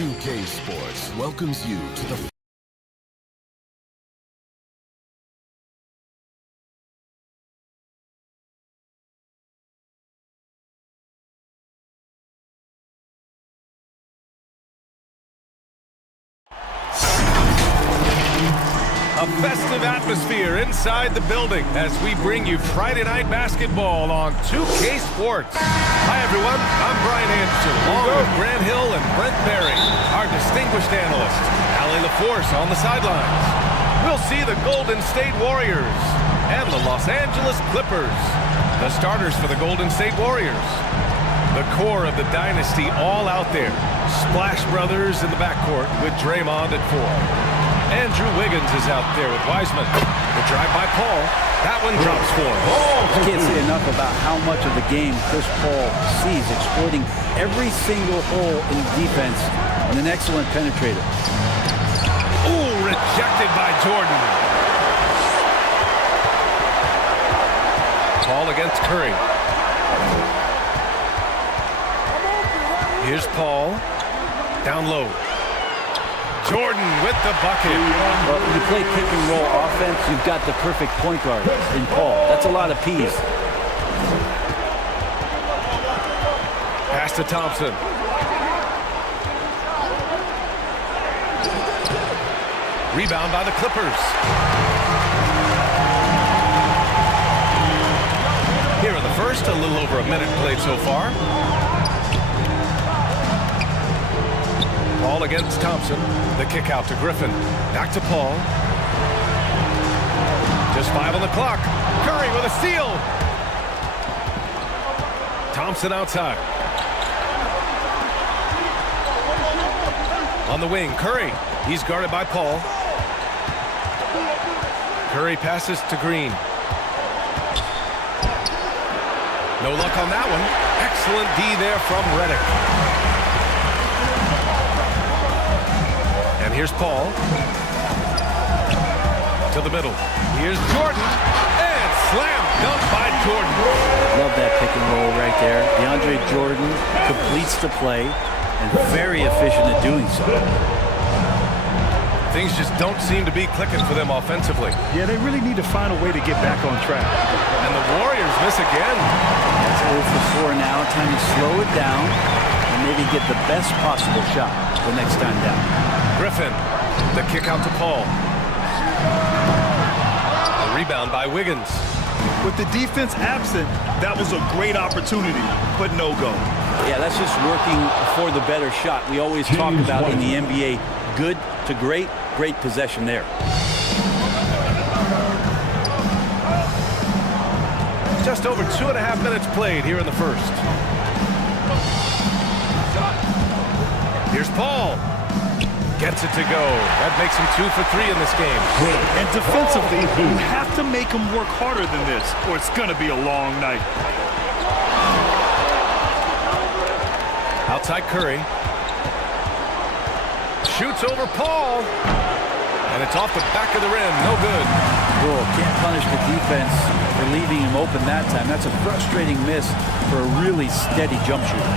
2K Sports welcomes you to the A festive atmosphere inside the building as we bring you Friday Night Basketball on 2K Sports. Hi, everyone. I'm Brian Anderson, along with Grant Hill and Brent Berry, our distinguished analysts. Allie LaForce on the sidelines. We'll see the Golden State Warriors and the Los Angeles Clippers. The starters for the Golden State Warriors. The core of the dynasty all out there. Splash Brothers in the backcourt with Draymond at 4. Andrew Wiggins is out there with Wiseman. The drive by Paul. That one drops for him. I can't say enough about how much of the game Chris Paul sees, exploiting every single hole in defense, and an excellent penetrator. Ooh, rejected by Jordan. Paul against Curry. Here's Paul. Down low. Jordan with the bucket. Well, when you play pick and roll offense, you've got the perfect point guard in Paul. That's a lot of P's. Pass to Thompson. Rebound by the Clippers. Here in the first, a little over a minute played so far. Paul against Thompson. The kick out to Griffin. Back to Paul. Just 5 on the clock. Curry with a steal. Thompson outside. On the wing, Curry. He's guarded by Paul. Curry passes to Green. No luck on that one. Excellent D there from Redick. And here's Paul. To the middle. Here's Jordan. And slam dunk by Jordan. Love that pick and roll right there. DeAndre Jordan completes the play and very efficient at doing so. Things just don't seem to be clicking for them offensively. Yeah, they really need to find a way to get back on track. And the Warriors miss again. That's 0 for 4 now. Time to slow it down and maybe get the best possible shot the next time down. Griffin, the kick out to Paul. The rebound by Wiggins. With the defense absent, that was a great opportunity, but no go. Yeah, that's just working for the better shot. We always talk about in the NBA, good to great, great possession there. Just over 2.5 minutes played here in the first. Here's Paul. Gets it to go. That makes him 2 for 3 in this game. And defensively, you have to make him work harder than this, or it's going to be a long night. Outside Curry. Shoots over Paul. And it's off the back of the rim. No good. Oh, can't punish the defense for leaving him open that time. That's a frustrating miss for a really steady jump shooter.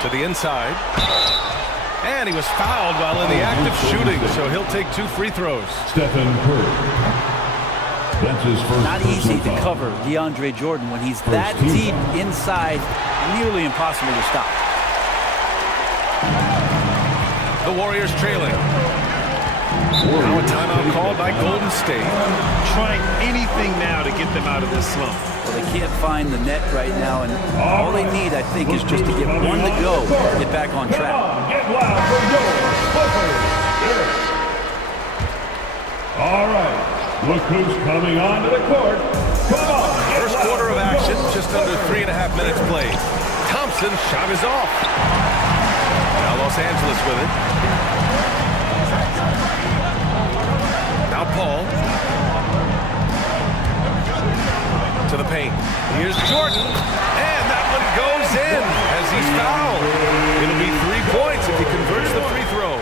To the inside. And he was fouled while in the act of shooting, so he'll take 2 free throws. Stephen Curry. That's his first. Not easy to cover DeAndre Jordan when he's that deep inside, nearly impossible to stop. The Warriors trailing. Now a timeout called by Golden State. Trying anything now to get them out of this slump. Well, they can't find the net right now, and all they need, I think, is just to get one to go, get back on track. All right, look who's coming onto the court. Come on. First quarter of action, just under 3.5 minutes played. Thompson shot is off. Now Los Angeles with it. Now Paul. To the paint. Here's Jordan. And that one goes in as he's fouled. It'll be 3 points if he converts the free throw.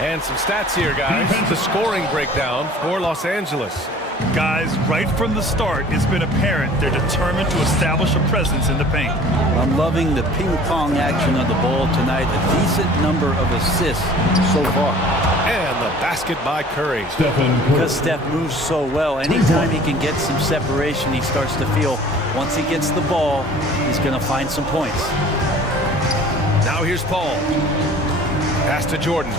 And some stats here, guys. The scoring breakdown for Los Angeles. Guys, right from the start, it's been apparent they're determined to establish a presence in the paint. I'm loving the ping pong action of the ball tonight. A decent number of assists so far. And the basket by Curry. Because Steph moves so well, anytime he can get some separation, he starts to feel once he gets the ball, he's going to find some points. Now here's Paul. Pass to Jordan.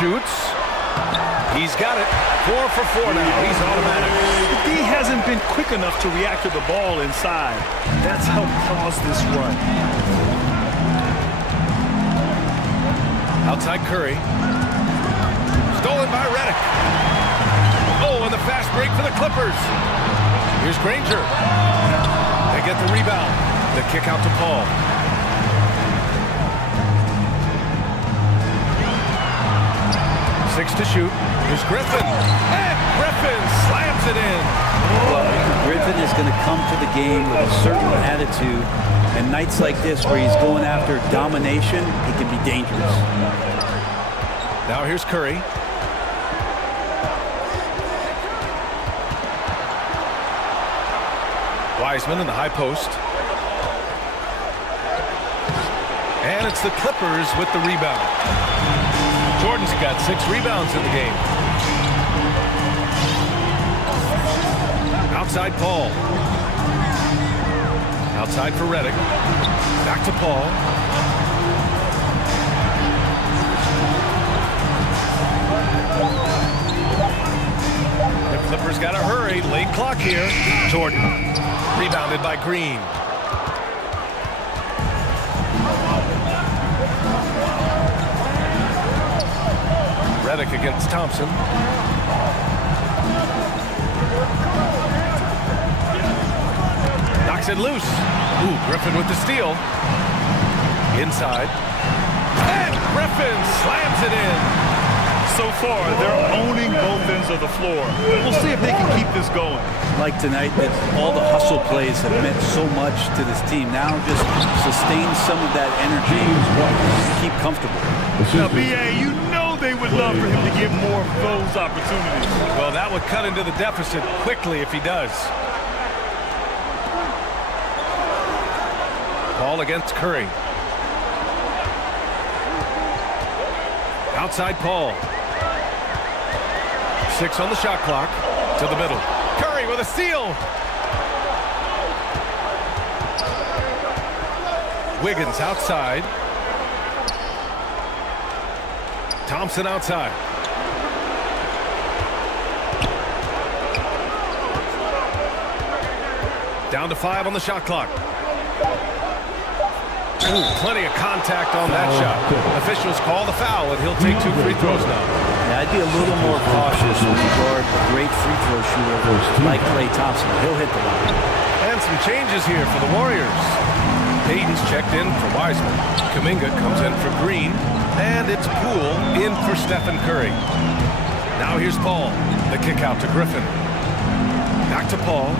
Shoots. He's got it. 4 for 4 now. He's automatic. The D hasn't been quick enough to react to the ball inside. That's helped cause this run. Outside Curry. Stolen by Redick. Oh, and the fast break for the Clippers. Here's Granger. They get the rebound. The kick out to Paul. Six to shoot. Here's Griffin. And Griffin slams it in. Well, Griffin is going to come to the game with a certain attitude. And nights like this where he's going after domination, he can be dangerous. Now here's Curry. Wiseman in the high post. And it's the Clippers with the rebound. Jordan's got 6 rebounds in the game. Outside Paul. Outside for Redick. Back to Paul. The Clippers got to hurry. Late clock here. Jordan. Rebounded by Green. Redick against Thompson. Knocks it loose. Ooh, Griffin with the steal. Inside. And Griffin slams it in. So far, they're owning both ends of the floor. We'll see if they can keep this going. Like tonight, that all the hustle plays have meant so much to this team. Now just sustain some of that energy, keep comfortable. Now, B.A., you know they would love for him to get more of those opportunities. Well, that would cut into the deficit quickly if he does. Paul against Curry. Outside Paul. 6 on the shot clock. To the middle. Curry with a steal. Wiggins outside. Thompson outside. Down to 5 on the shot clock. Ooh, plenty of contact on that shot. Officials call the foul, and he'll take 2 free throws now. Yeah, I'd be a little more cautious when you guard a great free throw shooter like Klay Thompson. He'll hit the line. And some changes here for the Warriors. Payton's checked in for Wiseman. Kuminga comes in for Green. And it's Poole in for Stephen Curry. Now here's Paul. The kick out to Griffin. Back to Paul.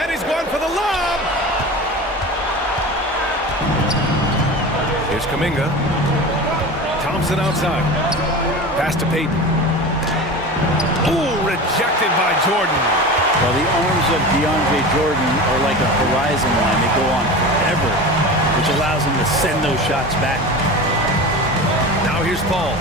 And he's going for the lob. Here's Kuminga. Thompson outside. Pass to Payton. Ooh, rejected by Jordan. Well, the arms of DeAndre Jordan are like a horizon line. They go on forever, which allows him to send those shots back. Now here's Paul.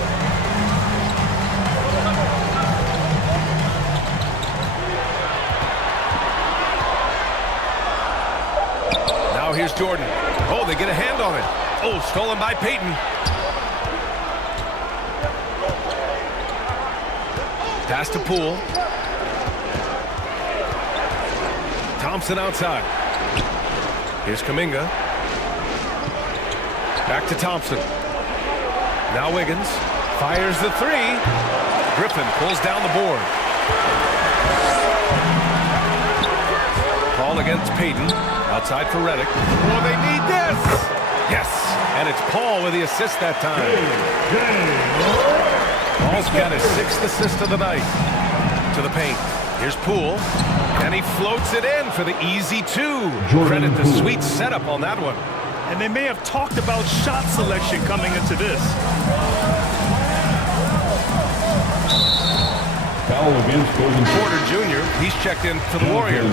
Now here's Jordan. Oh, they get a hand on it. Oh, stolen by Payton. Pass to Poole. Thompson outside. Here's Kuminga. Back to Thompson. Now Wiggins fires the 3. Griffin pulls down the board. Paul against Payton. Outside for Redick. Oh, they need this! Yes, and it's Paul with the assist that time. Paul's got his 6th assist of the night. To the paint. Here's Poole. And he floats it in for the easy 2. Credit the sweet setup on that one. And they may have talked about shot selection coming into this. Foul against Golden State. Porter Jr., he's checked in for the Warriors.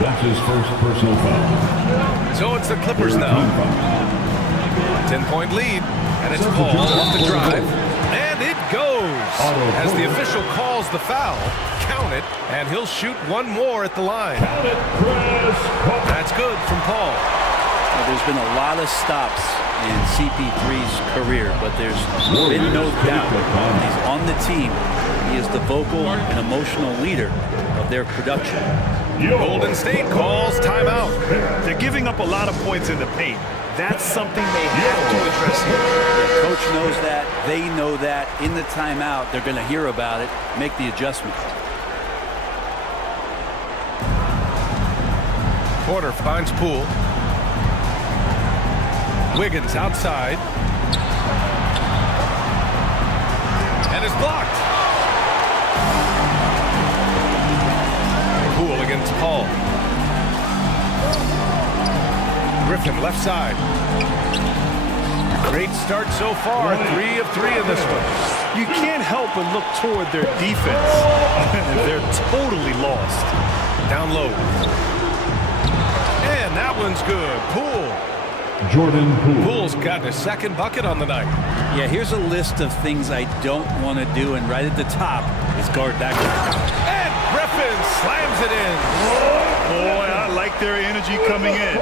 That's his first personal foul. So it's the Clippers now. 10-point lead. And it's Paul off the drive. And it goes. As the official calls the foul, count it, and he'll shoot one more at the line. Count it, Chris. That's good from Paul. Well, there's been a lot of stops in CP3's career, but there's been no doubt when he's on the team, he is the vocal and emotional leader of their production. Golden State calls timeout. They're giving up a lot of points in the paint. That's something they have to address here. The coach knows that. They know that. In the timeout, they're going to hear about it, make the adjustment. Porter finds Poole. Wiggins outside. And is blocked. Poole against Paul. Griffin left side. Great start so far. 3 of 3 in this one. You can't help but look toward their defense. They're totally lost. Down low. And that one's good. Poole. Jordan Poole. Poole's gotten his 2nd bucket on the night. Yeah, here's a list of things I don't want to do, and right at the top is guard back. And Griffin slams it in. Boy, I like their energy coming in.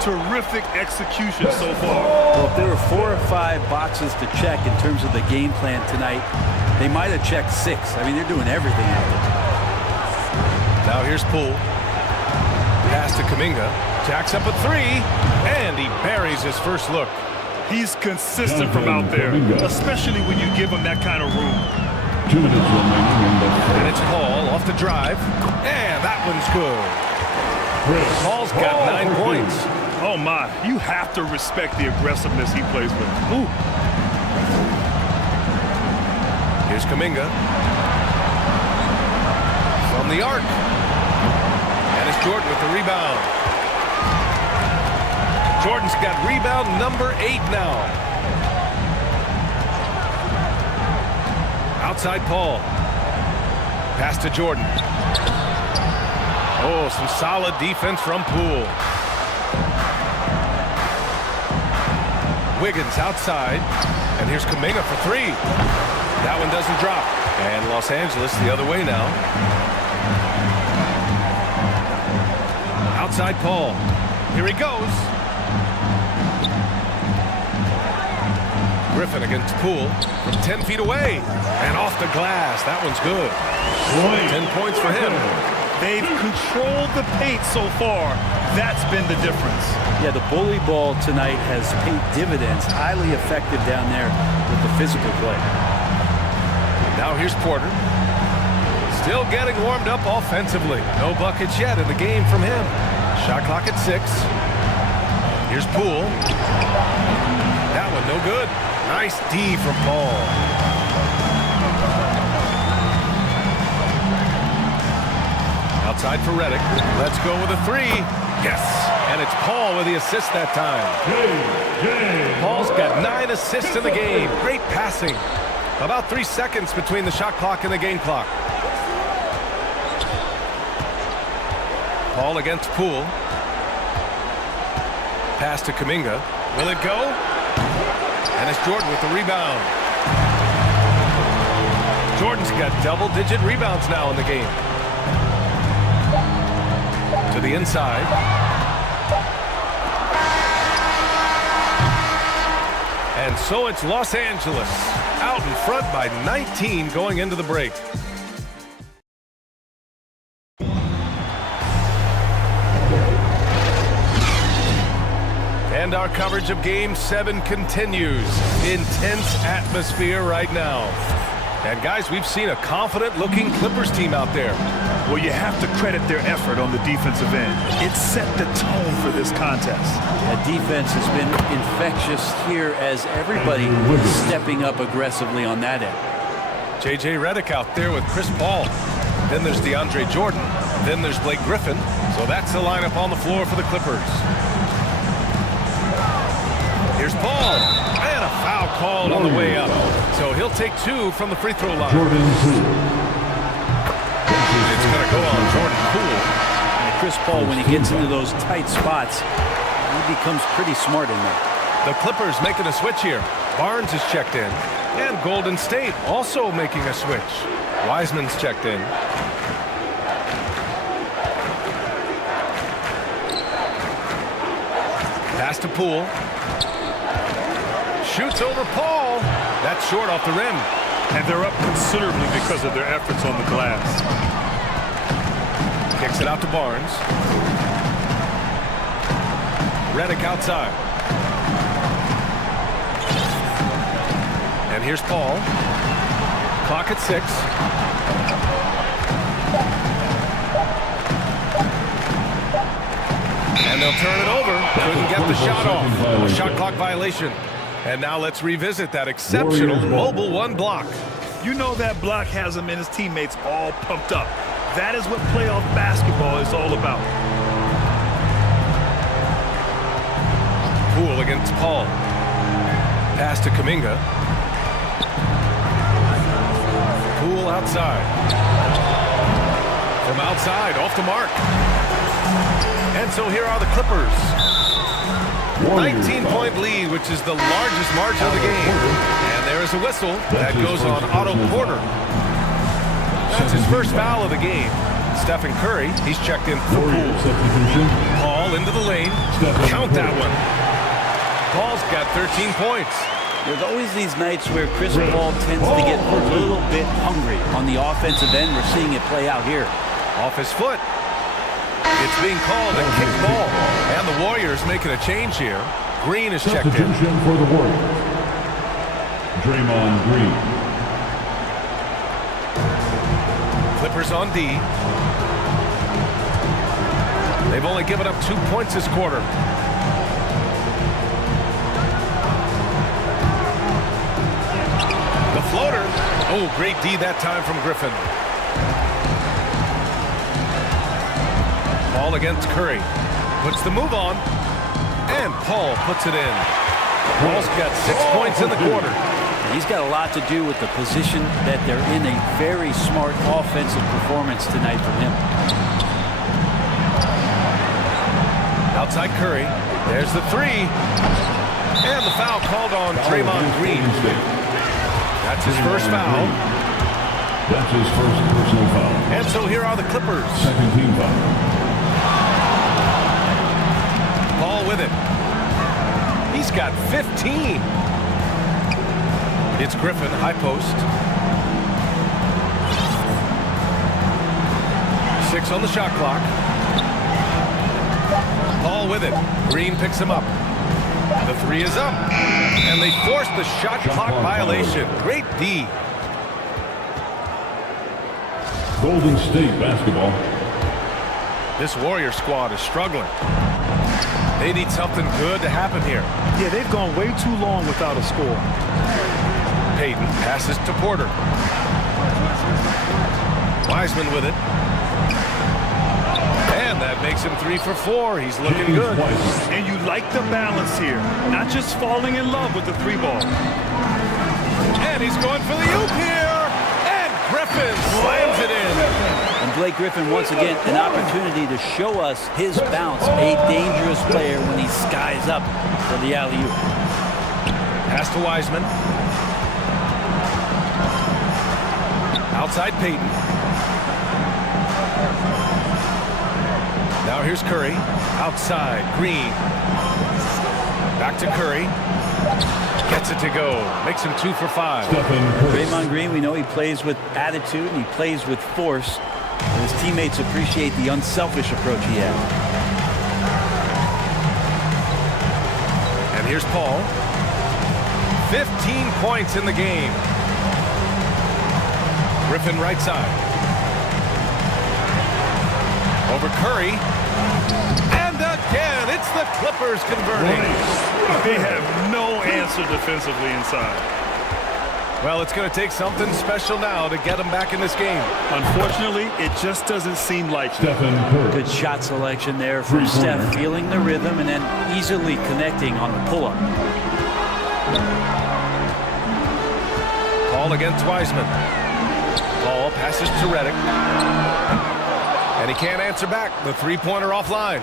Terrific execution so far. Well, if there were 4 or 5 boxes to check in terms of the game plan tonight, they might have checked 6. I mean, they're doing everything out there. Now here's Poole. Pass to Kuminga. Jacks up a 3. And he buries his first look. He's consistent from out there, especially when you give him that kind of room. 2 minutes remaining in the first. And it's Paul off the drive. And that one's good. Paul's got 9 points. Oh my, you have to respect the aggressiveness he plays with. Ooh. Here's Kuminga. From the arc. And it's Jordan with the rebound. Jordan's got rebound number 8 now. Outside Paul. Pass to Jordan. Oh, some solid defense from Poole. Wiggins outside. And here's Kuminga for 3. That one doesn't drop. And Los Angeles the other way now. Outside Paul. Here he goes. Griffin against Poole from 10 feet away. And off the glass. That one's good. 10 points for him. They've controlled the paint so far. That's been the difference. Yeah, the bully ball tonight has paid dividends. Highly effective down there with the physical play. Now here's Porter. Still getting warmed up offensively. No buckets yet in the game from him. Shot clock at 6. Here's Poole. That one no good. Nice D from Paul. Outside for Redick. Let's go with a 3. Yes. And it's Paul with the assist that time. Paul's got 9 assists in the game. Great passing. About 3 seconds between the shot clock and the game clock. Paul against Poole. Pass to Kuminga. Will it go? And it's Jordan with the rebound. Jordan's got double-digit rebounds now in the game. To the inside. And so it's Los Angeles out in front by 19 going into the break. And our coverage of Game 7 continues. Intense atmosphere right now. And guys, we've seen a confident-looking Clippers team out there. Well, you have to credit their effort on the defensive end. It set the tone for this contest. That defense has been infectious here as everybody stepping up aggressively on that end. J.J. Redick out there with Chris Paul. Then there's DeAndre Jordan. Then there's Blake Griffin. So that's the lineup on the floor for the Clippers. Here's Paul. And a foul called on the way up. So he'll take 2 from the free throw line. It's going to go on Jordan Poole. And Chris Paul, when he gets into those tight spots, he becomes pretty smart in there. The Clippers making a switch here. Barnes is checked in. And Golden State also making a switch. Wiseman's checked in. Pass to Poole. Shoots over Paul. That's short off the rim. And they're up considerably because of their efforts on the glass. Kicks it out to Barnes. Redick outside. And here's Paul. Clock at 6. And they'll turn it over. Couldn't get the shot off. A shot clock violation. And now let's revisit that exceptional mobile 1 block. You know that block has him and his teammates all pumped up. That is what playoff basketball is all about. Poole against Paul. Pass to Kuminga. Poole outside. From outside, off the mark. And so here are the Clippers. 19-point lead, which is the largest margin of the game. And there is a whistle that goes on Otto Porter. That's his first foul of the game. Stephen Curry, he's checked in for Poole. Paul into the lane. Count that one. Paul's got 13 points. There's always these nights where Chris Paul tends to get a little bit hungry on the offensive end. We're seeing it play out here. Off his foot. It's being called a kick ball. And the Warriors making a change here. Green is checked in. Substitution for the Warriors. Draymond Green. Clippers on D. They've only given up 2 points this quarter. The floater. Oh, great D that time from Griffin. Paul against Curry. Puts the move on. And Paul puts it in. Paul's got 6 points in the quarter. He's got a lot to do with the position that they're in. A very smart offensive performance tonight from him. Outside Curry. There's the 3. And the foul called on Draymond Green. That's his first foul. That's his first personal foul. And so here are the Clippers. Second team foul. Paul with it. He's got 15. It's Griffin, high post. 6 on the shot clock. Paul with it. Green picks him up. The 3 is up. And they force the shot clock violation. Great D. Golden State basketball. This Warrior squad is struggling. They need something good to happen here. Yeah, they've gone way too long without a score. Payton passes to Porter. Wiseman with it. And that makes him 3 for 4. He's looking good. And you like the balance here. Not just falling in love with the 3 ball. And he's going for the oop here. And Griffin slams it in. And Blake Griffin, once again, an opportunity to show us his bounce. A dangerous player when he skies up for the alley-oop. Pass to Wiseman. Outside Payton. Now here's Curry. Outside, Green. Back to Curry. Gets it to go. Makes him 2 for 5. Draymond Green, we know he plays with attitude and he plays with force. And his teammates appreciate the unselfish approach he has. And here's Paul. 15 points in the game. Griffin right side. Over Curry. And again, it's the Clippers converting. They have no answer defensively inside. Well, it's going to take something special now to get them back in this game. Unfortunately, it just doesn't seem like it. Good shot selection there from Steph, feeling the rhythm and then easily connecting on the pull-up. Paul against Wiseman. Paul passes to Redick. And he can't answer back. The three-pointer offline.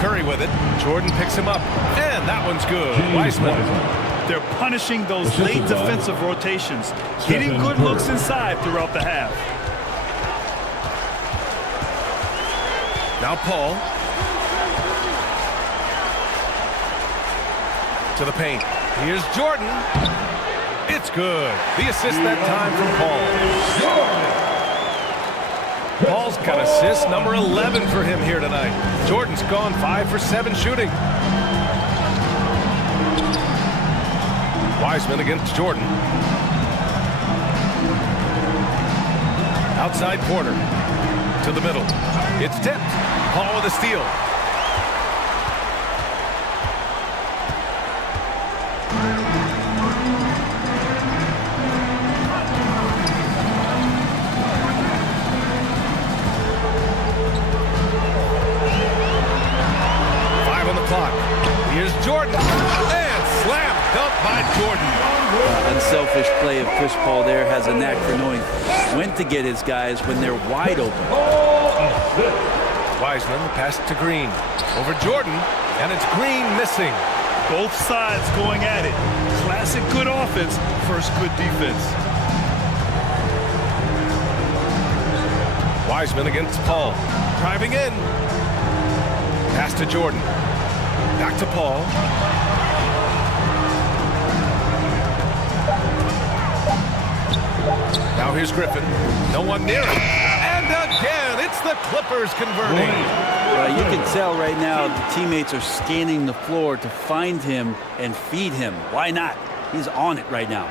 Curry with it. Jordan picks him up. And that one's good. Wiseman. They're punishing those late defensive rotations, getting good looks inside throughout the half. Now Paul. To the paint. Here's Jordan. It's good. The assist that time from Paul. Paul's got assist number 11 for him here tonight. Jordan's gone 5 for 7 shooting. Wiseman against Jordan. Outside corner. To the middle. It's tipped. Paul with a steal. Here's Jordan. And slam dunk by Jordan. Unselfish play of Chris Paul there. Has a knack for knowing when to get his guys when they're wide open. Wiseman pass to Green. Over Jordan. And it's Green missing. Both sides going at it. Classic good offense. First good defense. Wiseman against Paul. Driving in. Pass to Jordan. Back to Paul. Now here's Griffin. No one near him. And again, it's the Clippers converting. You can tell right now the teammates are scanning the floor to find him and feed him. Why not? He's on it right now.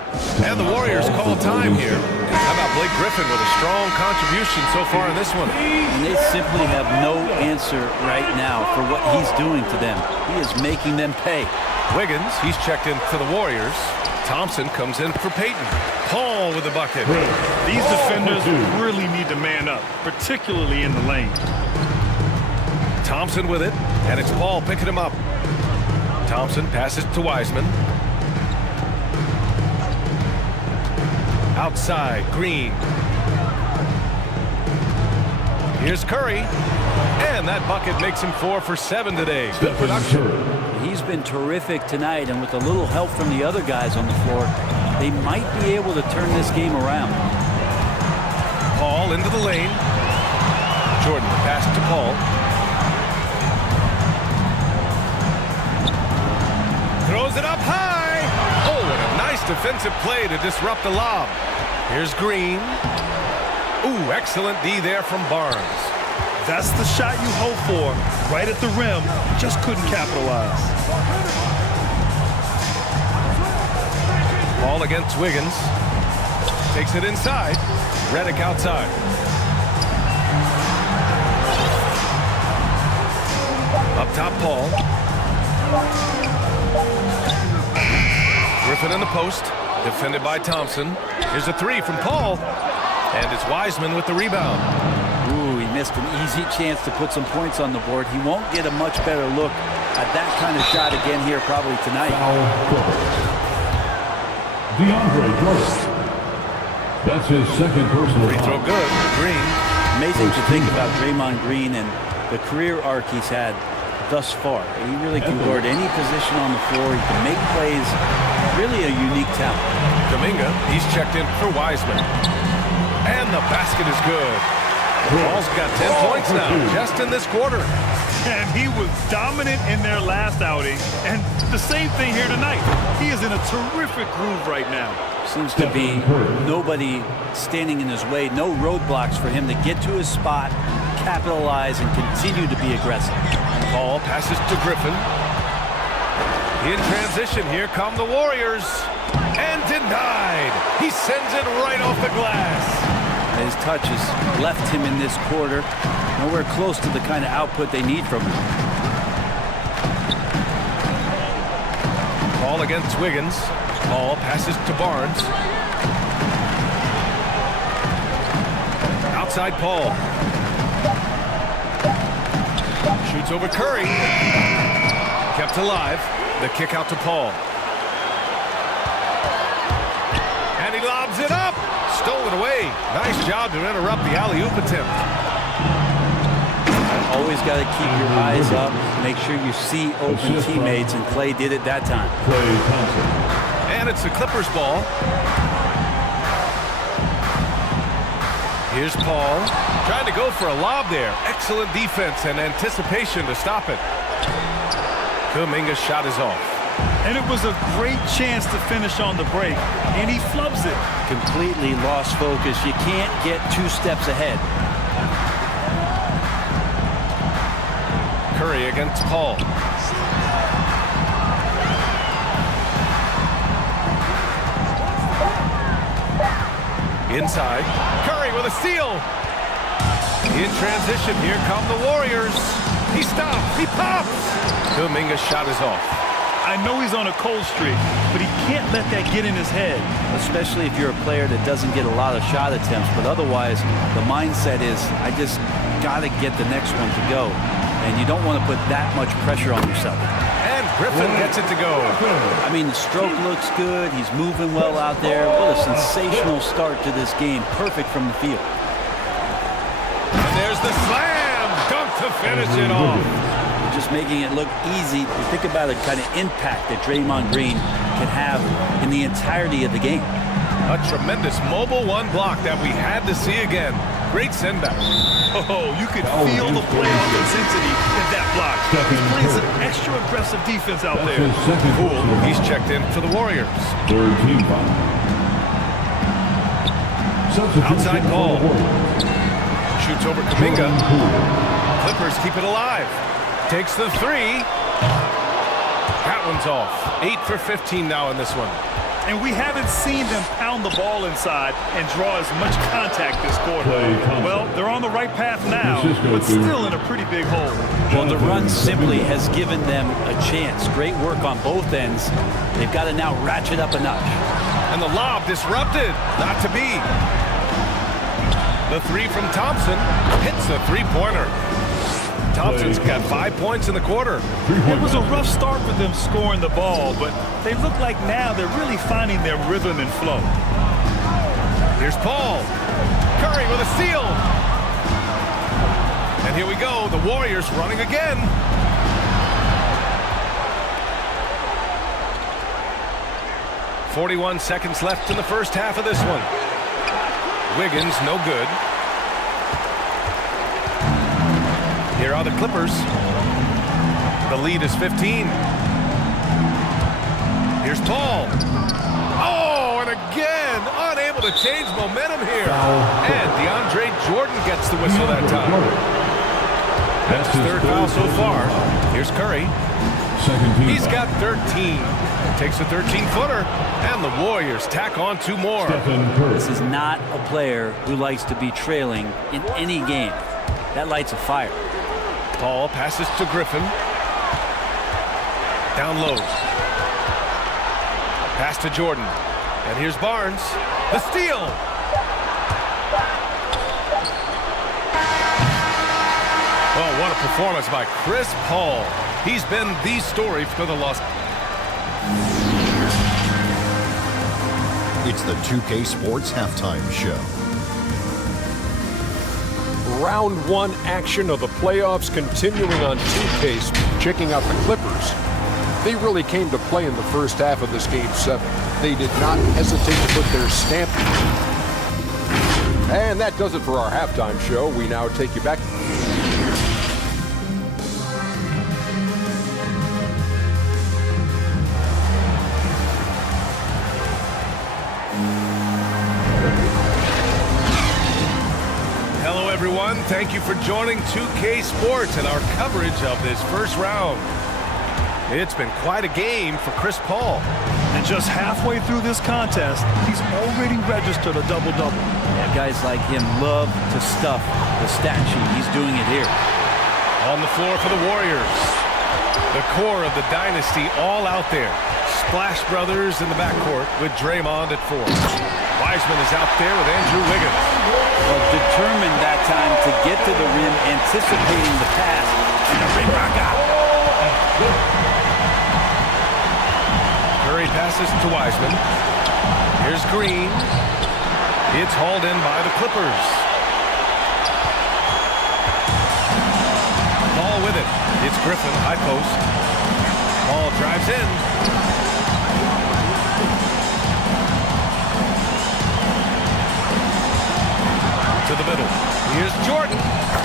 And the Warriors call time here. How about Blake Griffin with a strong contribution so far in this one? And they simply have no answer right now for what he's doing to them. He is making them pay. Wiggins, he's checked in for the Warriors. Thompson comes in for Payton. Paul with the bucket. These defenders really need to man up, particularly in the lane. Thompson with it, and it's Paul picking him up. Thompson passes to Wiseman. Outside, Green. Here's Curry. And that bucket makes him 4 for 7 today. Good production. He's been terrific tonight, and with a little help from the other guys on the floor, they might be able to turn this game around. Paul into the lane. Jordan pass to Paul. Throws it up high. Oh, and a nice defensive play to disrupt the lob. Here's Green. Ooh, excellent D there from Barnes. That's the shot you hope for. Right at the rim, just couldn't capitalize. Paul against Wiggins. Takes it inside. Redick outside. Up top, Paul. Griffin in the post. Defended by Thompson. Here's a three from Paul. And it's Wiseman with the rebound. Ooh, he missed an easy chance to put some points on the board. He won't get a much better look at that kind of shot again here probably tonight. DeAndre Jordan. That's his second personal Free throw good. Green. Amazing to think about Draymond Green and the career arc he's had thus far. He really can guard any position on the floor. He can make plays. Really a unique talent. Dominga, he's checked in for Wiseman. And the basket is good. Paul's got 10 points now, just in this quarter. And he was dominant in their last outing. And the same thing here tonight. He is in a terrific groove right now. Seems to be nobody standing in his way. No roadblocks for him to get to his spot, capitalize, and continue to be aggressive. Paul passes to Griffin. In transition, here come the Warriors. And denied. He sends it right off the glass. his touch has left him in this quarter. Nowhere close to the kind of output they need from him. Ball against Wiggins. Ball passes to Barnes. Outside Paul. Shoots over Curry. Kept alive. The kick out to Paul. And he lobs it up. Stolen away. Nice job to interrupt the alley-oop attempt. Always got to keep your eyes up. Make sure you see open teammates, and Clay did it that time. Clay Thompson. And it's the Clippers ball. Here's Paul. Trying to go for a lob there. Excellent defense and anticipation to stop it. Kuminga's shot is off. And it was a great chance to finish on the break, and he flubs it. Completely lost focus. You can't get 2 steps ahead. Curry against Paul. Inside. Curry with a steal. In transition, here come the Warriors. He stops. He pops. Kuminga's shot is off. I know he's on a cold streak, but he can't let that get in his head. Especially if you're a player that doesn't get a lot of shot attempts. But otherwise, the mindset is, I just got to get the next one to go. And you don't want to put that much pressure on yourself. And Griffin gets it to go. I mean, the stroke looks good. He's moving well out there. What a sensational start to this game. Perfect from the field. And there's the slam. Dunk to finish it off. Just making it look easy. You think about the kind of impact that Draymond Green can have in the entirety of the game. A tremendous mobile one block that we had to see again. Great send-back. Oh, you could feel the playoff intensity in that block. He's playing some extra aggressive defense out there. Cool. He's checked in for the Warriors. Third team foul. Outside Paul. Shoots over Kuminga. Clippers keep it alive. Takes the 3. That one's off. 8 for 15 now in this one. And we haven't seen them pound the ball inside and draw as much contact this quarter. Well, they're on the right path now, but still in a pretty big hole. Well, the run simply has given them a chance. Great work on both ends. They've got to now ratchet up a notch. And the lob disrupted. Not to be. The 3 from Thompson hits the 3-pointer. Thompson's got 5 points in the quarter. It was a rough start for them scoring the ball, but they look like now they're really finding their rhythm and flow. Here's Paul. Curry with a steal. And here we go. The Warriors running again. "41 seconds left in the first half of this one. Wiggins, no good. Here are the Clippers. The lead is 15. Here's Paul. Oh, and again, unable to change momentum here. And DeAndre Jordan gets the whistle that time. That's his 3rd foul so far. Here's Curry. He's got 13. Takes a 13-footer, and the Warriors tack on 2 more. This is not a player who likes to be trailing in any game. That lights a fire. Paul passes to Griffin. Down low. Pass to Jordan. And here's Barnes. The steal. Oh, what a performance by Chris Paul. He's been the story for the Los. It's the 2K Sports Halftime Show. Round 1 action of the playoffs continuing on 2K. Checking out the Clippers. They really came to play in the first half of this Game 7. They did not hesitate to put their stamp. And that does it for our halftime show. We now take you back. Hello, everyone. Thank you for joining 2K Sports and our coverage of this first round. It's been quite a game for Chris Paul. And just halfway through this contest, he's already registered a double-double. Yeah, guys like him love to stuff the stat sheet. He's doing it here. On the floor for the Warriors. The core of the dynasty all out there. Splash Brothers in the backcourt with Draymond at 4. Wiseman is out there with Andrew Wiggins. Well, determined that time to get to the rim, anticipating the pass, and the ring rock out. Curry passes to Wiseman. Here's Green. It's hauled in by the Clippers. Ball with it. It's Griffin, high post. Ball drives in. To the middle. Here's Jordan.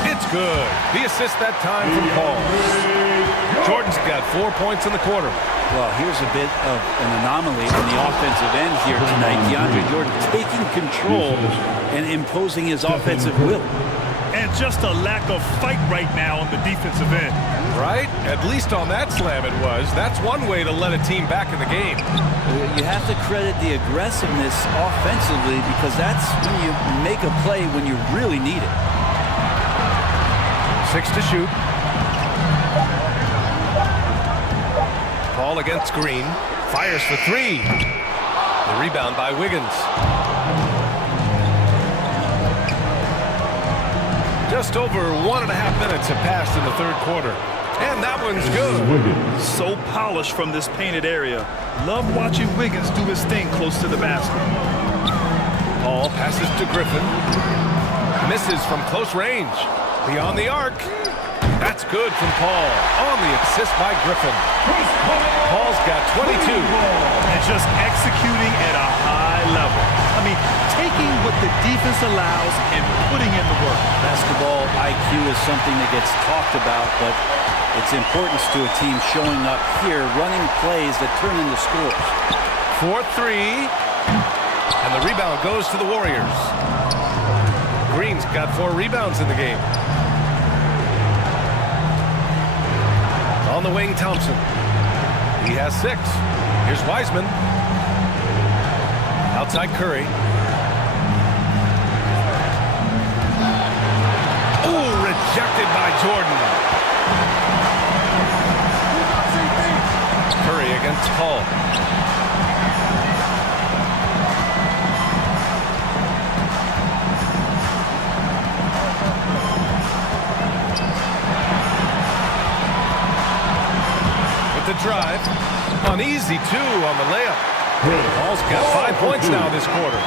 It's good. The assist that time from Paul. Jordan's got 4 points in the quarter. Well, here's a bit of an anomaly on the offensive end here tonight. DeAndre Jordan taking control and imposing his offensive will. And just a lack of fight right now on the defensive end. Right? At least on that slam it was. That's one way to let a team back in the game. You have to credit the aggressiveness offensively because that's when you make a play when you really need it. 6 to shoot. Paul against Green. Fires for 3. The rebound by Wiggins. Just over 1.5 minutes have passed in the third quarter. And that one's good. So polished from this painted area. Love watching Wiggins do his thing close to the basket. Paul passes to Griffin. Misses from close range. Beyond the arc. That's good from Paul. On the assist by Griffin. Paul's got 22. And just executing at a high level. I mean, taking what the defense allows and putting in the work. Basketball IQ is something that gets talked about, but its importance to a team showing up here, running plays that turn into scores. 4-3. And the rebound goes to the Warriors. Green's got 4 rebounds in the game. On the wing, Thompson. He has 6. Here's Wiseman. Outside Curry. Ooh, rejected by Jordan. Curry against Paul. The drive. Uneasy, too, on the layup. Paul's got 5 points now this quarter.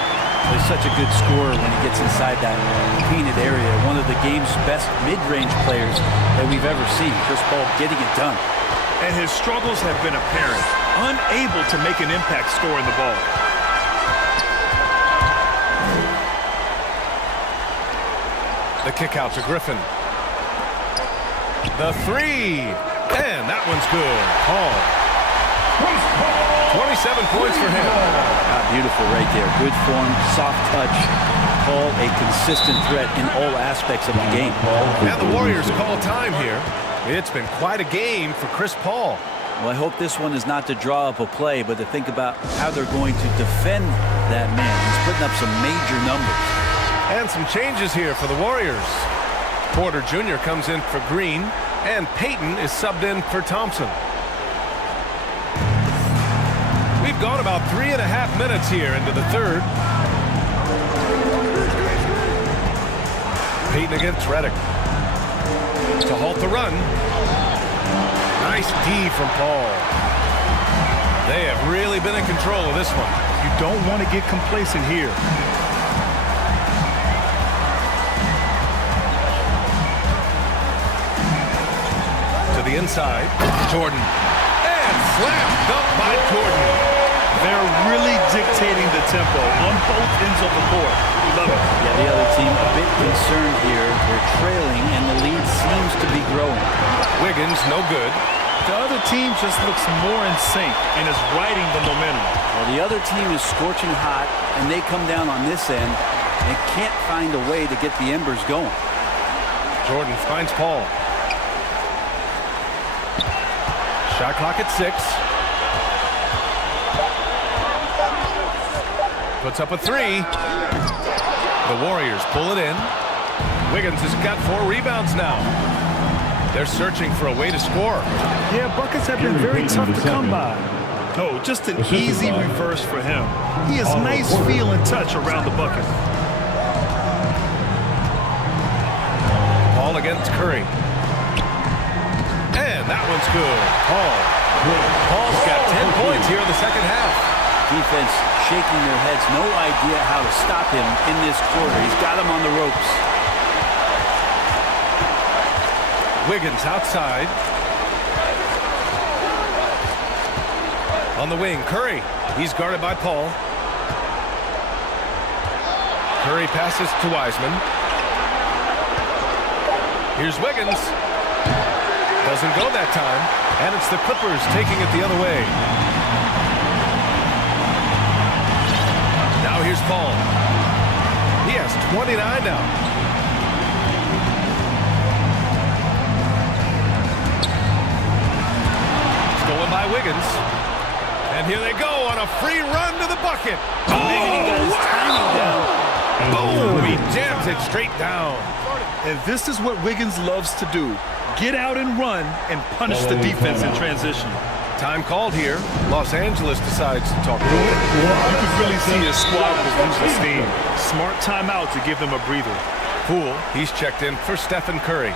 He's such a good scorer when he gets inside that painted area. One of the game's best mid-range players that we've ever seen. Chris Paul getting it done. And his struggles have been apparent. Unable to make an impact scoring the ball. The kick out to Griffin. The 3. And that one's good. Paul. 27 points for him. Beautiful right there. Good form, soft touch. Paul, a consistent threat in all aspects of the game. And the Warriors call time here. It's been quite a game for Chris Paul. Well, I hope this one is not to draw up a play, but to think about how they're going to defend that man. He's putting up some major numbers. And some changes here for the Warriors. Porter Jr. comes in for Green. And Payton is subbed in for Thompson. We've gone about 3.5 minutes here into the third. Payton against Redick. To halt the run. Nice D from Paul. They have really been in control of this one. You don't want to get complacent here. The inside, Jordan, and slam dunk by Jordan. They're really dictating the tempo on both ends of the court. We love it. Yeah, the other team a bit concerned here. They're trailing, and the lead seems to be growing. Wiggins, no good. The other team just looks more in sync and is riding the momentum. Well, the other team is scorching hot, and they come down on this end and can't find a way to get the embers going. Jordan finds Paul. Shot clock at 6. Puts up a three. The Warriors pull it in. Wiggins has got 4 rebounds now. They're searching for a way to score. Yeah, buckets have been very tough to come by. No, just an easy reverse for him. He has nice feel and touch around the bucket. Paul against Curry. And that one's good. Paul's got 10 points here in the second half. Defense shaking their heads. No idea how to stop him in this quarter. He's got him on the ropes. Wiggins outside. On the wing, Curry. He's guarded by Paul. Curry passes to Wiseman. Here's Wiggins. Doesn't go that time. And it's the Clippers taking it the other way. Now here's Paul. He has 29 now. Stolen by Wiggins. And here they go on a free run to the bucket. Boom! He jams it straight down. And this is what Wiggins loves to do. Get out and run and punish the defense in transition. Time called here. Los Angeles decides to talk to him. You can really see his squad was losing steam. Smart timeout to give them a breather. Poole, he's checked in for Stephen Curry.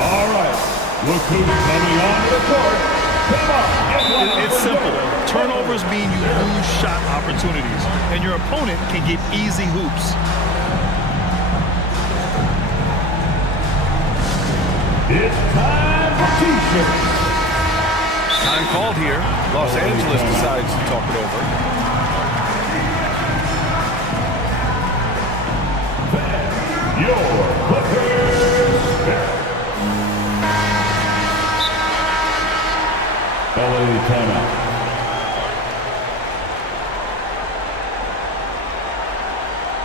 All right, look who's coming onto the court. Come on, It's simple. Turnovers mean you lose shot opportunities, and your opponent can get easy hoops. It's time for T-shirts. Time called here. Los Angeles decides to talk it over. Your Clippers. LA timeout.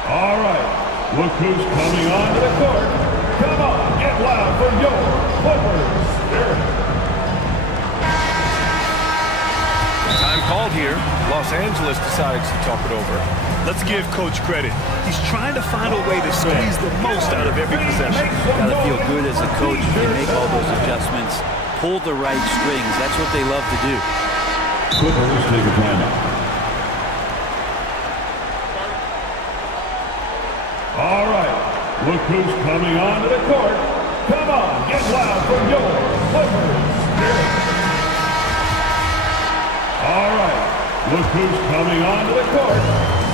All right, look who's coming onto the court. Come on, get loud for your Clippers. Time called here. Los Angeles decides to talk it over. Let's give Coach credit. He's trying to find a way to squeeze the most out of every possession. Gotta feel good as a coach. You make all those adjustments. Pull the right strings. That's what they love to do. Clippers take a timeout. All right, look who's coming onto the court. Come on, get loud for your Clippers. All right, look who's coming onto the court.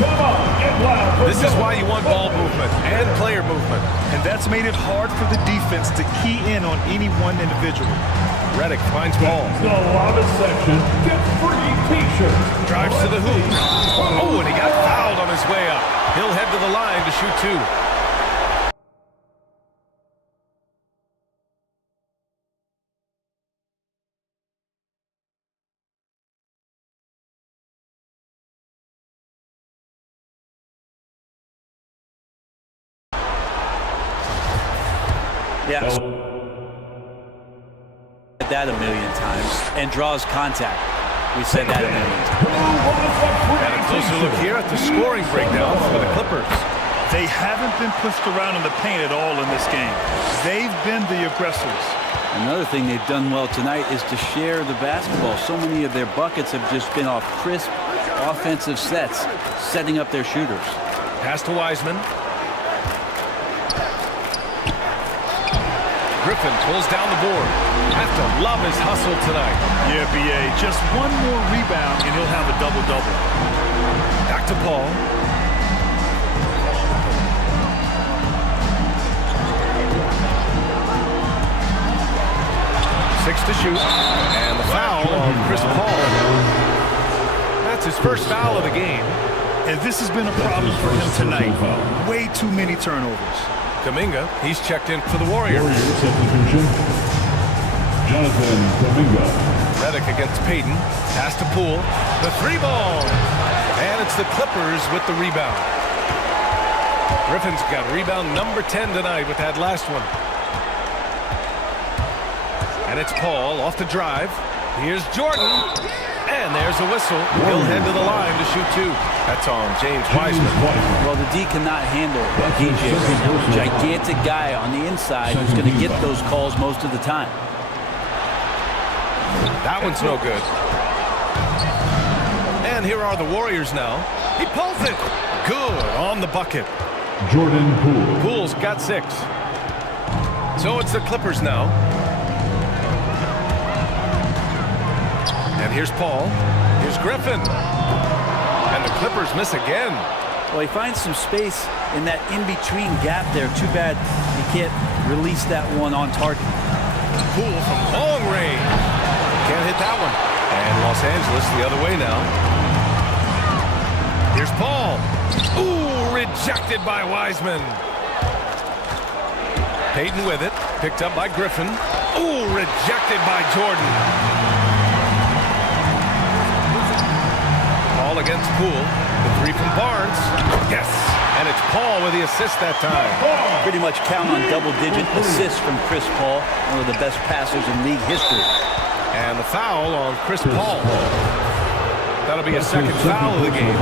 Come on, get loud for This is why you want ball movement and player movement. And that's made it hard for the defense to key in on any one individual. Reddick finds Paul. the lava section. Get free T-shirts. Drives to the hoop. Oh, and he got fouled on his way up. He'll head to the line to shoot 2. Yeah. That a million times. And draws contact. We said that a million times. And a closer look here at the scoring breakdown for the Clippers. They haven't been pushed around in the paint at all in this game. They've been the aggressors. Another thing they've done well tonight is to share the basketball. So many of their buckets have just been off crisp offensive sets, setting up their shooters. Pass to Wiseman. Griffin pulls down the board. Have to love his hustle tonight. Yeah, B.A. Just one more rebound and he'll have a double-double. Back to Paul. Six to shoot. And the foul on Chris Paul. That's his first foul of the game. And this has been a problem for him tonight. Way too many turnovers. Kuminga, he's checked in for the Warriors. Substitution. Jonathan Kuminga. Reddick against Payton. Pass to Poole. The 3-ball. And it's the Clippers with the rebound. Griffin's got rebound number 10 tonight with that last one. And it's Paul off the drive. Here's Jordan. And there's a whistle. He'll head to the line to shoot two. That's on James Wiseman. Well, the D cannot handle DJ right now. Gigantic guy on the inside who's going to get those calls most of the time. That one's no good. And here are the Warriors now. He pulls it. Good on the bucket. Jordan Poole. Poole's got 6. So it's the Clippers now. And here's Paul. Here's Griffin. And the Clippers miss again. Well, he finds some space in that in-between gap there. Too bad he can't release that one on target. Poole from long range. Can't hit that one. And Los Angeles the other way now. Here's Paul. Ooh, rejected by Wiseman. Payton with it. Picked up by Griffin. Ooh, rejected by Jordan. Paul against Poole. The 3 from Barnes. Yes. And it's Paul with the assist that time. Pretty much count on double-digit assists from Chris Paul, one of the best passers in league history. And the foul on Chris Paul. That'll be a second foul of the game.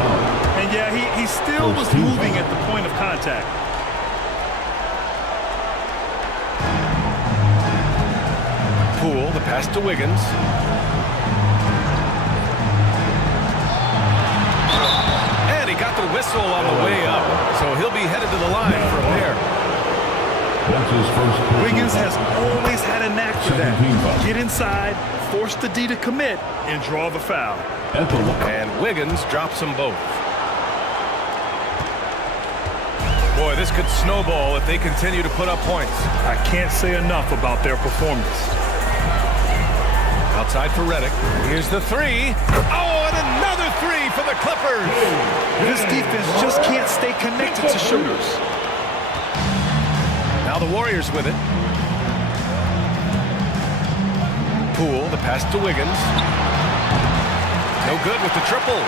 And yeah, he still was moving at the point of contact. Poole, the pass to Wiggins. And he got the whistle on the way up. So he'll be headed to the line for a pair. That's his first. Wiggins has always had a knack for that. Get inside, force the D to commit, and draw the foul. And Wiggins drops them both. Boy, this could snowball if they continue to put up points. I can't say enough about their performance. Outside for Redick. Here's the 3. Oh, and another 3 for the Clippers. This defense just can't stay connected to shooters. Now the Warriors with it. Poole, the pass to Wiggins. No good with the triple.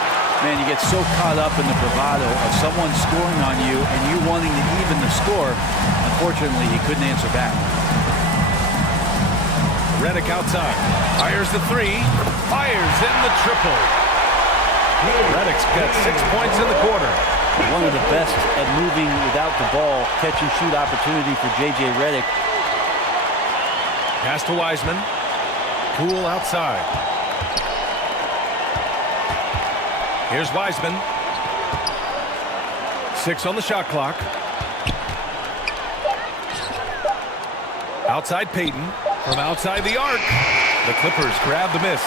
Man, you get so caught up in the bravado of someone scoring on you and you wanting to even the score. Unfortunately, he couldn't answer back. Redick outside. Fires the 3. Fires in the triple. Redick's got 6 points in the quarter. One of the best at moving without the ball. Catch and shoot opportunity for J.J. Redick. Pass to Wiseman. Poole outside. Here's Wiseman. 6 on the shot clock. Outside Payton. From outside the arc. The Clippers grab the miss.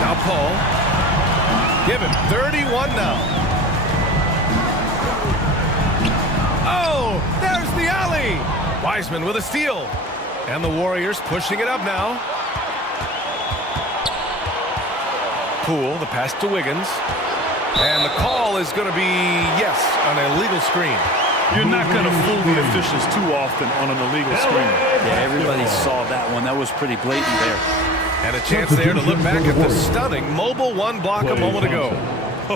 Now Paul. Give him 31 now. Oh, there's the alley. Wiseman with a steal. And the Warriors pushing it up now. Poole, the pass to Wiggins. And the call is going to be, yes, an illegal screen. You're not going to fool the officials too often on an illegal screen. Yeah, everybody saw that one. That was pretty blatant there. And a chance there to look back at the stunning mobile 1 block a moment ago.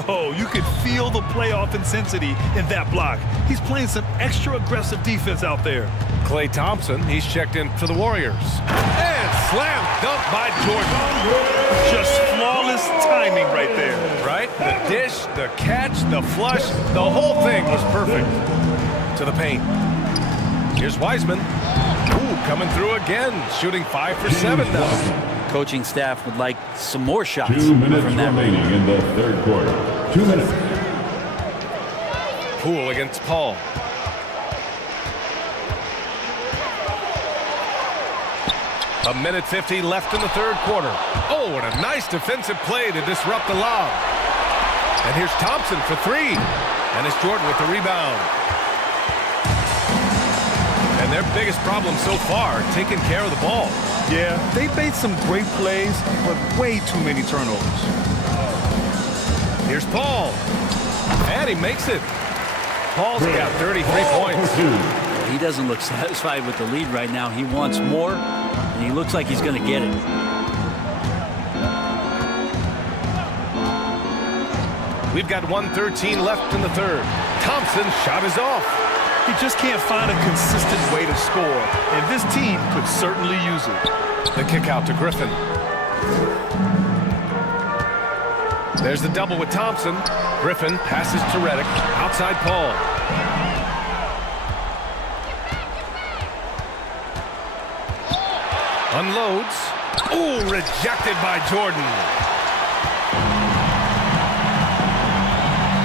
Oh, you could feel the playoff intensity in that block. He's playing some extra aggressive defense out there. Klay Thompson, he's checked in for the Warriors. And slam dunk by Jordan. Just flawless timing right there. Right? The dish, the catch, the flush, the whole thing was perfect. To the paint. Here's Wiseman. Ooh, coming through again. Shooting 5 for 7 now. Coaching staff would like some more shots 2 minutes from that remaining in the third quarter. 2 minutes. Poole against Paul. A minute 50 left in the third quarter. Oh, and a nice defensive play to disrupt the lob. And here's Thompson for 3. And it's Jordan with the rebound. And their biggest problem so far, taking care of the ball. Yeah, they've made some great plays, but way too many turnovers. Here's Paul. And he makes it. Paul's got 33 points. He doesn't look satisfied with the lead right now. He wants more, and he looks like he's going to get it. We've got 1:13 left in the third. Thompson's shot is off. He just can't find a consistent way to score, and this team could certainly use it. The kick out to Griffin. There's the double with Thompson. Griffin passes to Reddick. Outside Paul. Unloads. Ooh, rejected by Jordan.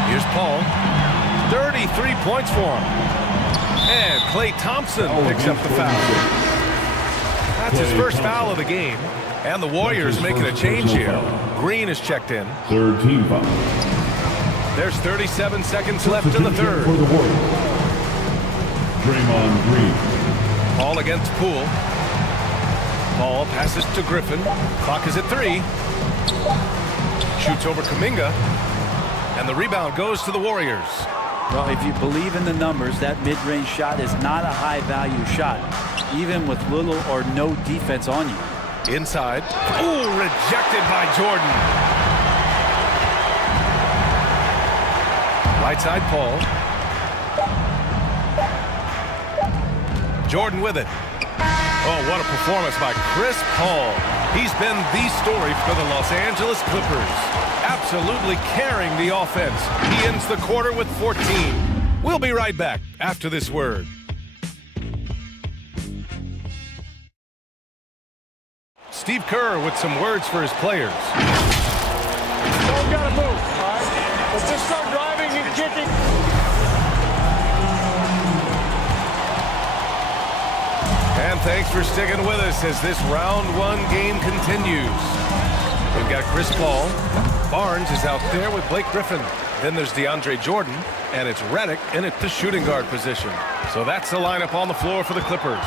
Here's Paul. 33 points for him. And Klay Thompson picks up the foul. That's his first foul of the game. And the Warriors making a change here. Green is checked in. Third team foul. There's 37 seconds left in the third. For the Warriors. Draymond Green. Paul against Poole. Paul passes to Griffin. Clock is at 3. Shoots over Kuminga. And the rebound goes to the Warriors. Well, if you believe in the numbers, that mid-range shot is not a high-value shot, even with little or no defense on you. Inside. Ooh, rejected by Jordan. Right side, Paul. Jordan with it. Oh, what a performance by Chris Paul. He's been the story for the Los Angeles Clippers. Absolutely carrying the offense. He ends the quarter with 14. We'll be right back after this word. Steve Kerr with some words for his players. Don't gotta move, all right? Let's just start driving and kicking. And thanks for sticking with us as this round one game continues. We've got Chris Paul. Barnes is out there with Blake Griffin. Then there's DeAndre Jordan, and it's Reddick in at the shooting guard position. So that's the lineup on the floor for the Clippers.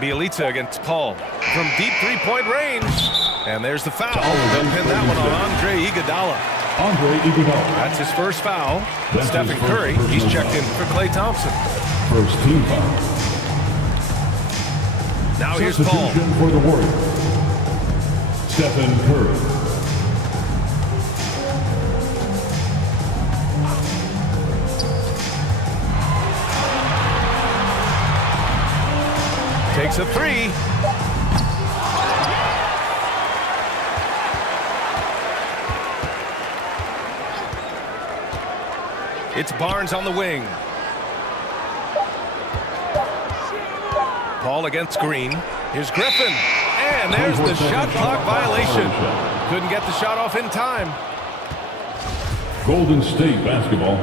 Bjelica against Paul from deep three-point range. And there's the foul. They'll pin that one on Andre Iguodala. That's his first foul. Stephen Curry, he's checked in for Klay Thompson. First team foul. Now here's Paul. Substitution for the Warriors. Stephen Curry. Takes a three. It's Barnes on the wing. Paul against Green. Here's Griffin. And there's the shot clock violation. Couldn't get the shot off in time. Golden State basketball.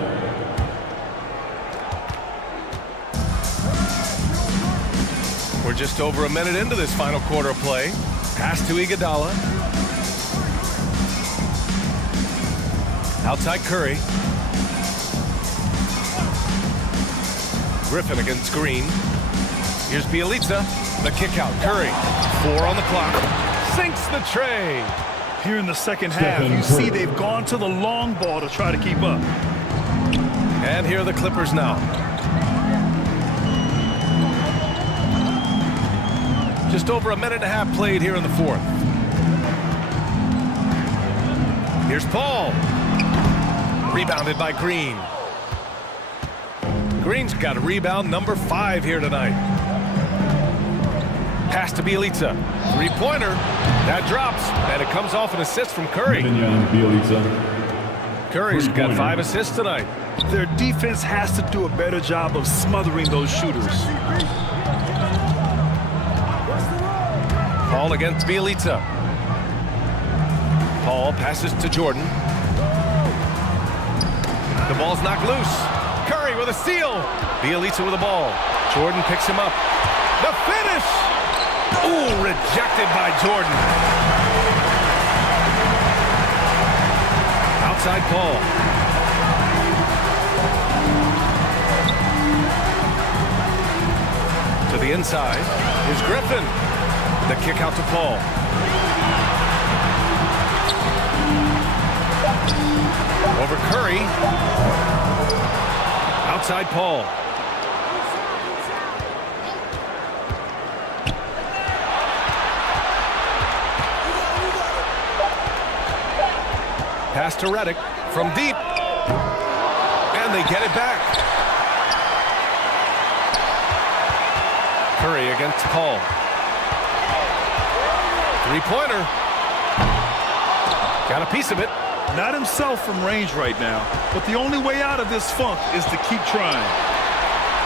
We're just over a minute into this final quarter of play. Pass to Iguodala. Outside Curry. Griffin against Green. Here's Bjelica. The kick out. Curry. 4 on the clock. Sinks the tray. Here in the second half, you see they've gone to the long ball to try to keep up. And here are the Clippers now. Just over a minute and a half played here in the fourth. Here's Paul. Rebounded by Green. Green's got a rebound number 5 here tonight. Pass to Bjelica. Three-pointer. That drops, and it comes off an assist from Curry. Curry's got 5 assists tonight. Their defense has to do a better job of smothering those shooters. Paul against Bjelica. Paul passes to Jordan. The ball's knocked loose. Curry with a steal. Bjelica with the ball. Jordan picks him up. The finish! Ooh, rejected by Jordan. Outside Paul. To the inside. Here's Griffin. The kick out to Paul. Over Curry. Outside Paul. Pass to Reddick from deep. And they get it back. Curry against Paul. Three-pointer. Got a piece of it. Not himself from range right now, but the only way out of this funk is to keep trying.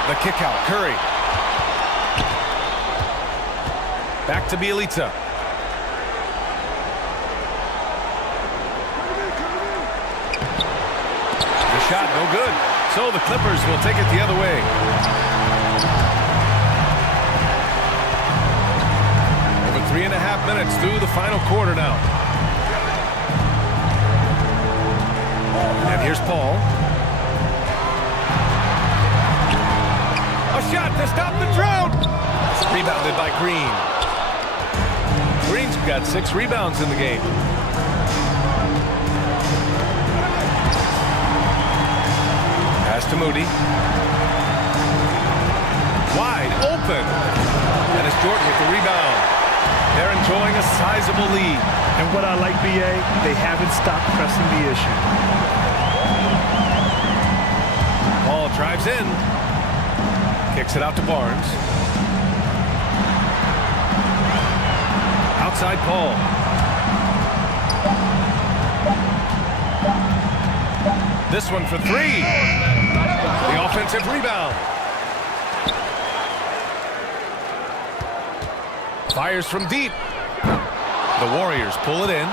The kick out. Curry. Back to Bielitsa. The shot no good. So the Clippers will take it the other way. Over 3.5 minutes through the final quarter now. And here's Paul. A shot to stop the drought. Rebounded by Green. Green's got 6 rebounds in the game. Pass to Moody. Wide open. And it's Jordan with the rebound. They're enjoying a sizable lead. And what I like, BA, they haven't stopped pressing the issue. Paul drives in. Kicks it out to Barnes. Outside Paul. This one for 3. The offensive rebound. Fires from deep. The Warriors pull it in.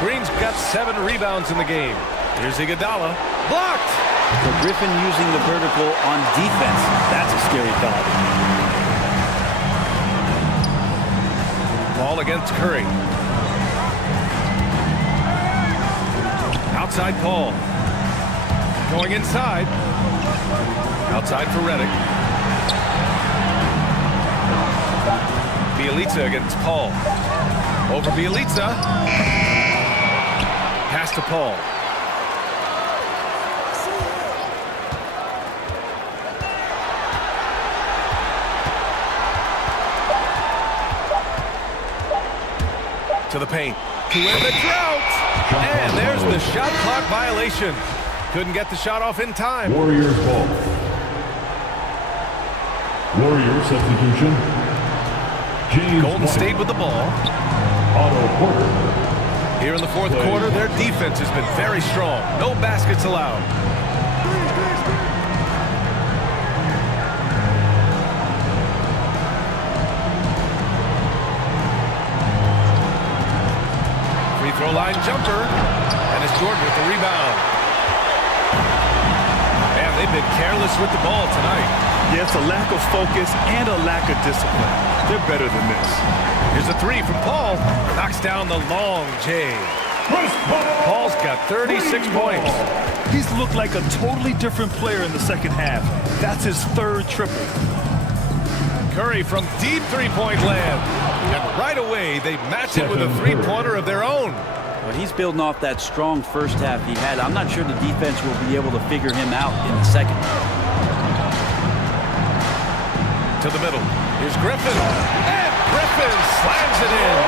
Green's got 7 rebounds in the game. Here's Iguodala. Blocked. So Griffin using the vertical on defense. That's a scary thought. Ball against Curry. Outside Paul. Going inside. Outside for Redick. Bielitsa against Paul. Over Bielitsa. Pass to Paul. To the paint. To end the drought. And there's the shot clock violation. Couldn't get the shot off in time. Warriors ball. Warriors substitution. James Golden White. State with the ball. Otto Porter. Here in the fourth quarter, their defense has been very strong. No baskets allowed. Free throw line jumper. And it's Jordan with the rebound. Man, they've been careless with the ball tonight. Yeah, it's a lack of focus and a lack of discipline. They're better than this. Here's a 3 from Paul. Knocks down the long J. Paul's got 36 points. He's looked like a totally different player in the second half. That's his 3rd triple. Curry from deep three-point land. And right away, they match it with a three-pointer of their own. But he's building off that strong first half he had. I'm not sure the defense will be able to figure him out in the second. To the middle. Here's Griffin. And Griffin slams it in.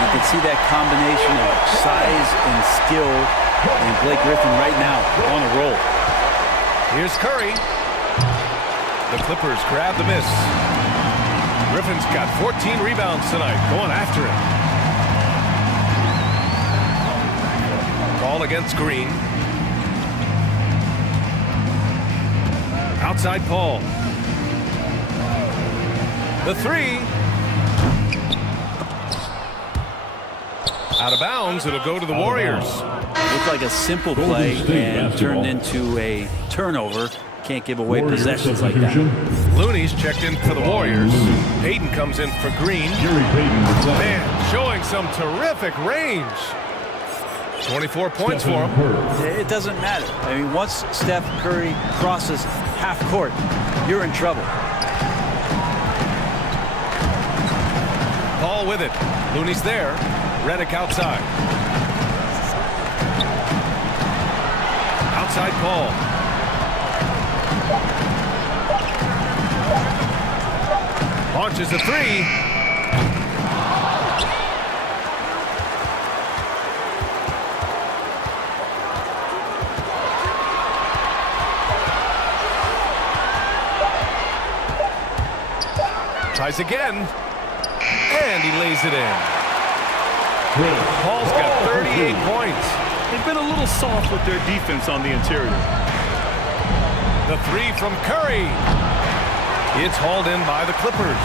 You can see that combination of size and skill in Blake Griffin right now on a roll. Here's Curry. The Clippers grab the miss. Griffin's got 14 rebounds tonight, going after it. Ball against Green. Outside Paul. The 3. Out of bounds, it'll go to the Warriors. Looked like a simple play and turned into a turnover. Can't give away possessions like that. Looney's checked in for the Warriors. Payton comes in for Green. Man, showing some terrific range. 24 points for him. It doesn't matter. I mean, once Steph Curry crosses half court, you're in trouble. Paul with it. Looney's there. Redick outside. Outside Paul. Launches a 3. Tries again. And he lays it in. Paul's got 38 points. They've been a little soft with their defense on the interior. The three from Curry. It's hauled in by the Clippers.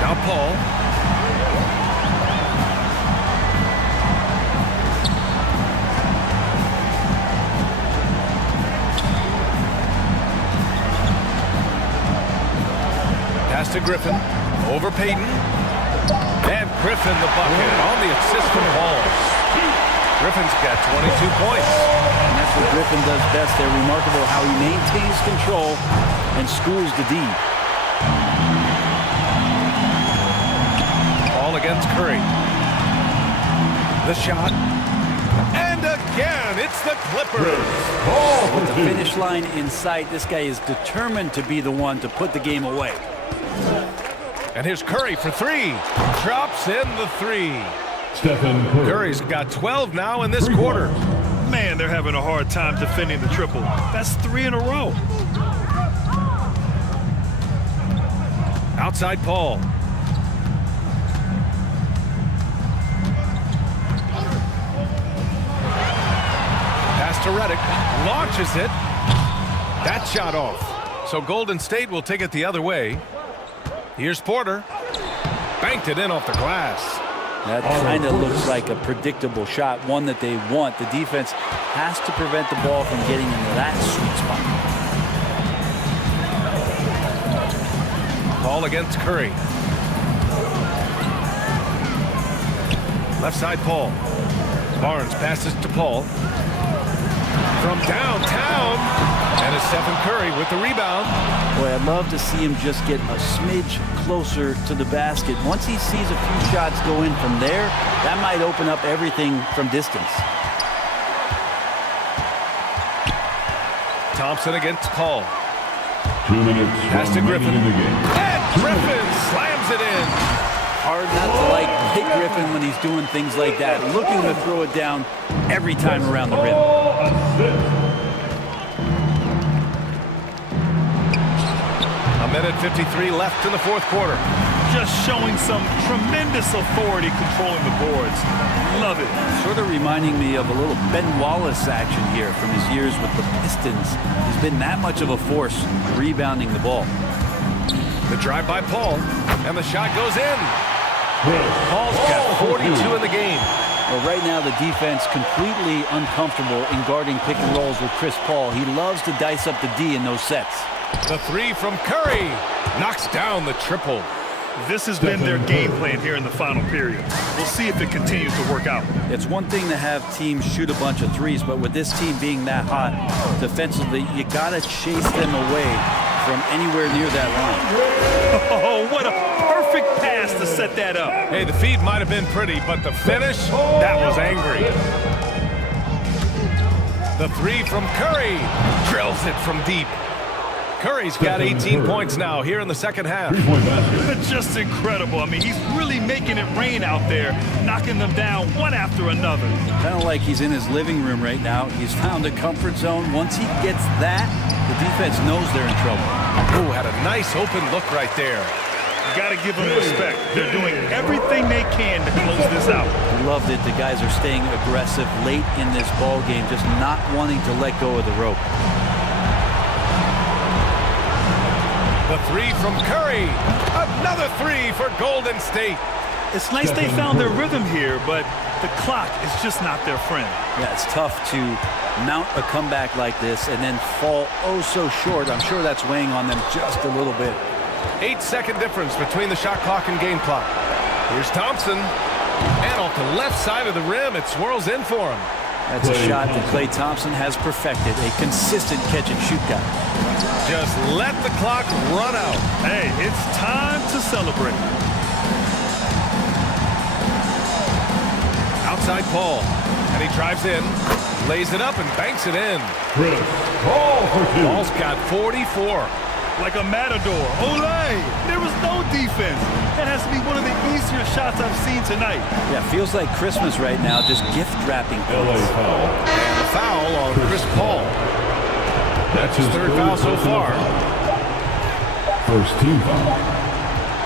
Now Paul. Pass to Griffin. Over Payton. And Griffin the bucket on the assist from Paul. Griffin's got 22 points. And that's what Griffin does best. They're remarkable how he maintains control and schools the D. Ball against Curry. The shot. And again, it's the Clippers. With the finish line in sight, this guy is determined to be the one to put the game away. And here's Curry for three. Drops in the three. Stephen Curry. Curry's got 12 now in this quarter. Man, they're having a hard time defending the triple. That's 3 in a row. Outside Paul. Pass to Reddick. Launches it. That shot off. So Golden State will take it the other way. Here's Porter. Banked it in off the glass. That kind of looks like a predictable shot, one that they want. The defense has to prevent the ball from getting into that sweet spot. Ball against Curry. Left side Paul. Barnes passes to Paul. From downtown. And it's Stephen Curry with the rebound. Boy, I'd love to see him just get a smidge closer to the basket. Once he sees a few shots go in from there, that might open up everything from distance. Thompson against Paul. 2 minutes Pass to Griffin. remaining in the game. And Griffin slams it in. Hard not to like Blake Griffin when he's doing things like that, looking to throw it down every time around the rim. A minute 53 left in the fourth quarter. Just showing some tremendous authority controlling the boards. Love it. Sort of reminding me of a little Ben Wallace action here from his years with the Pistons. He's been that much of a force rebounding the ball. The drive by Paul, and the shot goes in. Paul's got 42 in the game. Well, right now the defense completely uncomfortable in guarding pick and rolls with Chris Paul. He loves to dice up the D in those sets. The three from Curry knocks down the triple. This has been their game plan here in the final period. We'll see if it continues to work out. It's one thing to have teams shoot a bunch of threes, but with this team being that hot defensively, you got to chase them away from anywhere near that line. Oh, what a perfect pass to set that up. Hey, the feed might have been pretty, but the finish, that was angry. The three from Curry drills it from deep. Curry's got 18 points now here in the second half. Just incredible. I mean, he's really making it rain out there, knocking them down one after another. Kind of like he's in his living room right now. He's found a comfort zone. Once he gets that, the defense knows they're in trouble. Ooh, had a nice open look right there. You got to give them respect. They're doing everything they can to close this out. Loved it. The guys are staying aggressive late in this ball game, just not wanting to let go of the rope. The three from Curry. Another three for Golden State. It's nice they found their rhythm here, but the clock is just not their friend. Yeah, it's tough to mount a comeback like this and then fall oh so short. I'm sure that's weighing on them just a little bit. 8-second difference between the shot clock and game clock. Here's Thompson. And off the left side of the rim, it swirls in for him. That's a shot that Klay Thompson has perfected, a consistent catch-and-shoot guy. Just let the clock run out. Hey, it's time to celebrate. Outside Paul. And he drives in, lays it up, and banks it in. Paul's got 44. Like a matador. Olay! There was no defense. That has to be one of the easier shots I've seen tonight. Yeah, feels like Christmas right now, just gift wrapping points. And the foul on Chris Paul. That's his third foul so far. First team foul.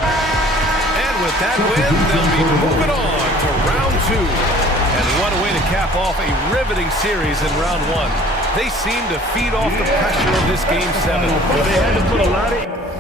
And with that win, they'll be moving on to round 2. And what a way to cap off a riveting series in round 1. They seem to feed off the pressure of this Game 7. Well, they had to put a lot of